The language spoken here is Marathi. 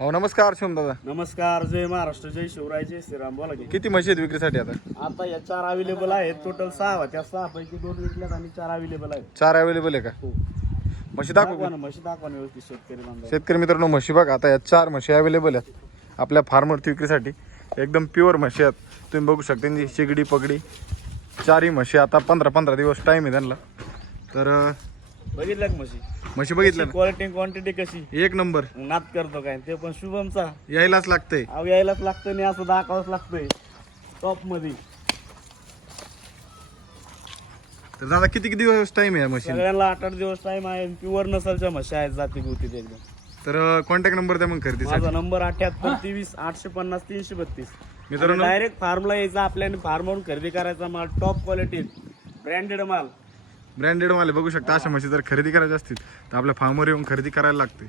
हो नमस्कार शिवम दादा. नमस्कार जय महाराष्ट्र जय शिवराय जय श्रीराम. बोला की. किती म्हशी आहेत विक्रीसाठी आता? आता या चार अवेलेबल आहेत. टोटल सहा होत्या सहा पैकी दोन विकल्यात आणि चार अवेलेबल आहेत. चार अवेलेबल आहे का? हो. म्हशी दाखवू? ना म्हशी दाखवा ना व्यवस्थित शेतकरी बांधव. शेतकरी मित्रांनो म्हशी बघा आता या चार म्हशी अवेलेबल आहेत. आपल्या फार्मवरती विक्रीसाठी. एकदम प्युअर म्हशी आहेत. तुम्ही बघू शकता त्यांची शेगडी पगडी. चारही म्हशी आता पंधरा पंधरा दिवस टाईम आहे त्यांना. तर अं, बघितलं का म्हशी? म्हशी बघितल्या ना? क्वालिटी क्वांटिटी कशी? एक नंबर. नात करतो काय? ते पण शुभमचा. यायलाच लागतंय. अव यायलाच लागतं नाही असं दाखवावंच लागतंय. टॉपमध्ये. तर दादा किती किती दिवस टाईम आहे म्हशी सगळ्यांना आठ आठ दिवस टाइम आहे प्युअर नसलच्या म्हशी आहेत जाती गोतीत एकदम. तर कॉन्टॅक्ट नंबर द्या मग खरेदीसाठी. माझा नंबर अठ्याहत्तर तेवीस आठशे पन्नास तीनशे बत्तीस. मित्रांनो डायरेक्ट फार्मला यायचं आपल्याने फार्मवरून खरेदी करायचा माल टॉप क्वालिटी ब्रँडेड माल. ब्रँडेड वाले बघू शकता अशा म्हशी जर खरेदी करायची असतील तर आपल्या फार्मवर येऊन खरेदी करायला लागते.